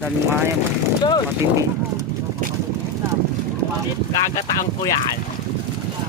Daming maya, matindi. Gagataan ko yan.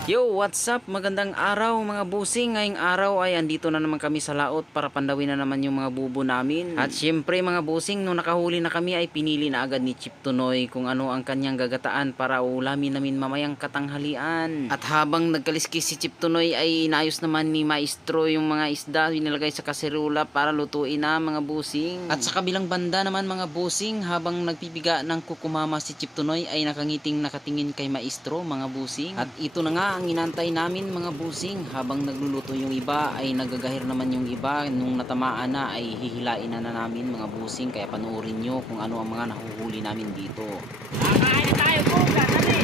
Yo, what's up? Magandang araw mga busing. Ngayong araw ay andito na naman kami sa laot para pandawin na naman yung mga bubo namin. At syempre mga busing, nung nakahuli na kami ay pinili na agad ni Chip Tunoy kung ano ang kanyang gagataan para ulamin namin mamayang katanghalian. At habang nagkaliskis si Chip Tunoy ay inayos naman ni Maestro yung mga isda, inilagay sa kaserula para lutuin na mga busing. At sa kabilang banda naman mga busing, habang nagpipiga ng kukumama si Chip Tunoy ay nakangiting nakatingin kay Maestro mga busing. At ito na nga ang inantay namin mga busing. Habang nagluluto yung iba ay nagagahir naman yung iba. Nung natamaan na ay hihilain na namin mga busing. Kaya panoorin nyo kung ano ang mga nahuhuli namin dito. Kakain na tayo po. Dali.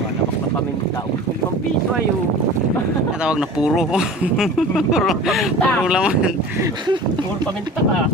Wala na paminta. 5 piso ayo. Natawag na puro. Puro laman. Puro paminta ka.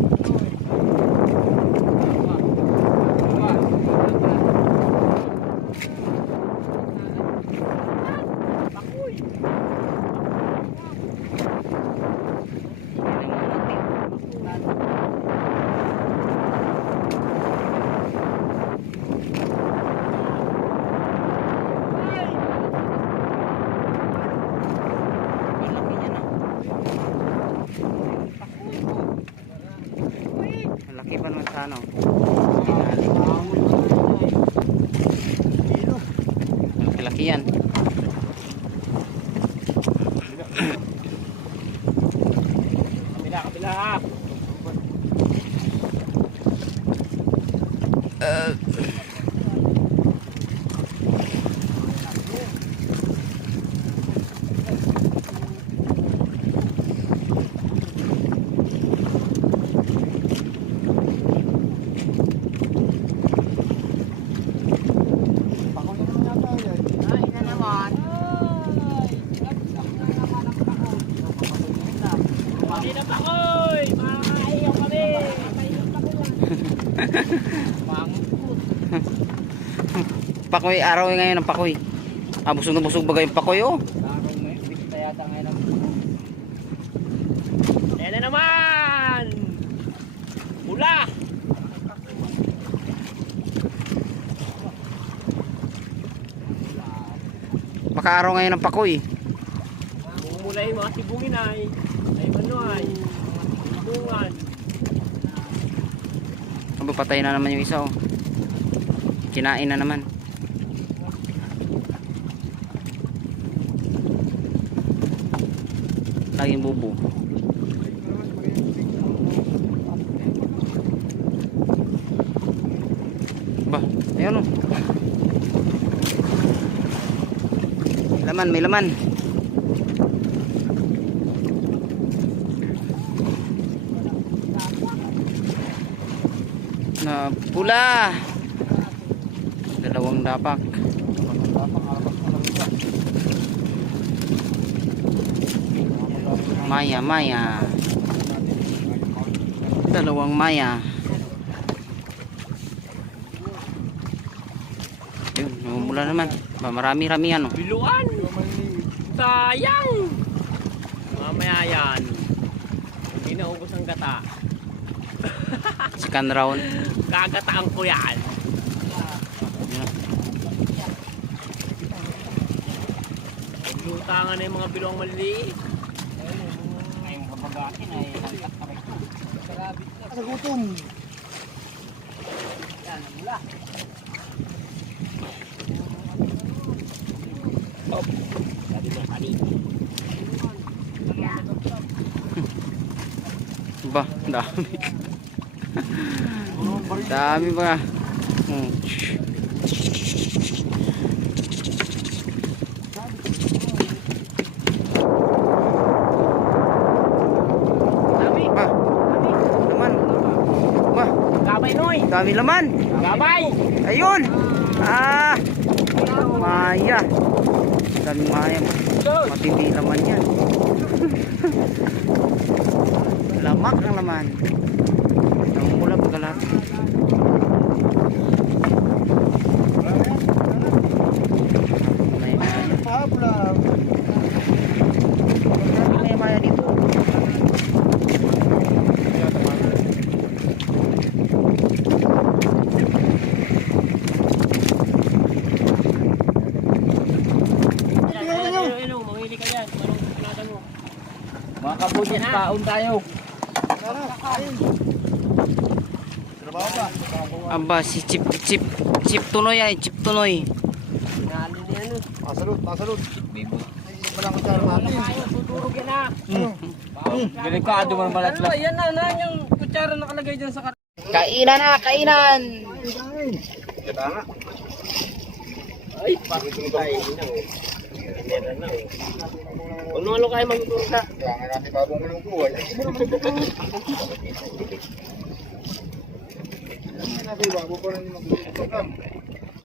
Malaki pa naman sa ano. Malaki yan. Kabila. Hindi na pakoy! Makakaiyaw kami! Pakoy, araw ngayon ng pakoy. Busog na busog bagay yung pakoy oh. Ayan na naman! Mula! Makaaraw ngayon ng pakoy. Mumula yung mga sibungin ay ano ay sibungan. Patay na naman yung isa oh. Kinain na naman. Laging bubo. Ba, ayun oh. May laman. Na pula. Dalawang dapak. Maya. Dalawang maya. Yun, namumula naman. Marami-rami yan oh. Biluan! Sayang! Mamaya yan. Hindi na ubos ang gata. Second round. Gagataan ko yan. Lutangan na yung mga biluang maliliit. Ngayong kabagakin ay hangkat kami. Sa gutom. Yan, mula. Hop. Sabi mo, kanina. Ba, dami. Dami ba? Dami. Ba, laman. Ba, Gabay, Noy. dami laman. Gabay. Ayun. Maya. Dami maya. Matindi laman yan. Lamak ang laman. Namumula pagkalat. May maya dito. Mga kabudis, kaon tayo. Trabaho pa. Aba, si Chip Tunoy ay, Chip Tunoy. Nali na yan. Pasalot, pasalot. Bibo. Walang kutsara natin. Tutulog yan ha. Delikado man malatlas. Ano, yan na yung kutsara nakalagay dyan sa karton. Kainan na, kainan! Ay, bakit yung tayo? Ano kayo magtutulog ka? Kailangan natin bagong mulong buhay. Kailangan natin bago pa rin magtutulog.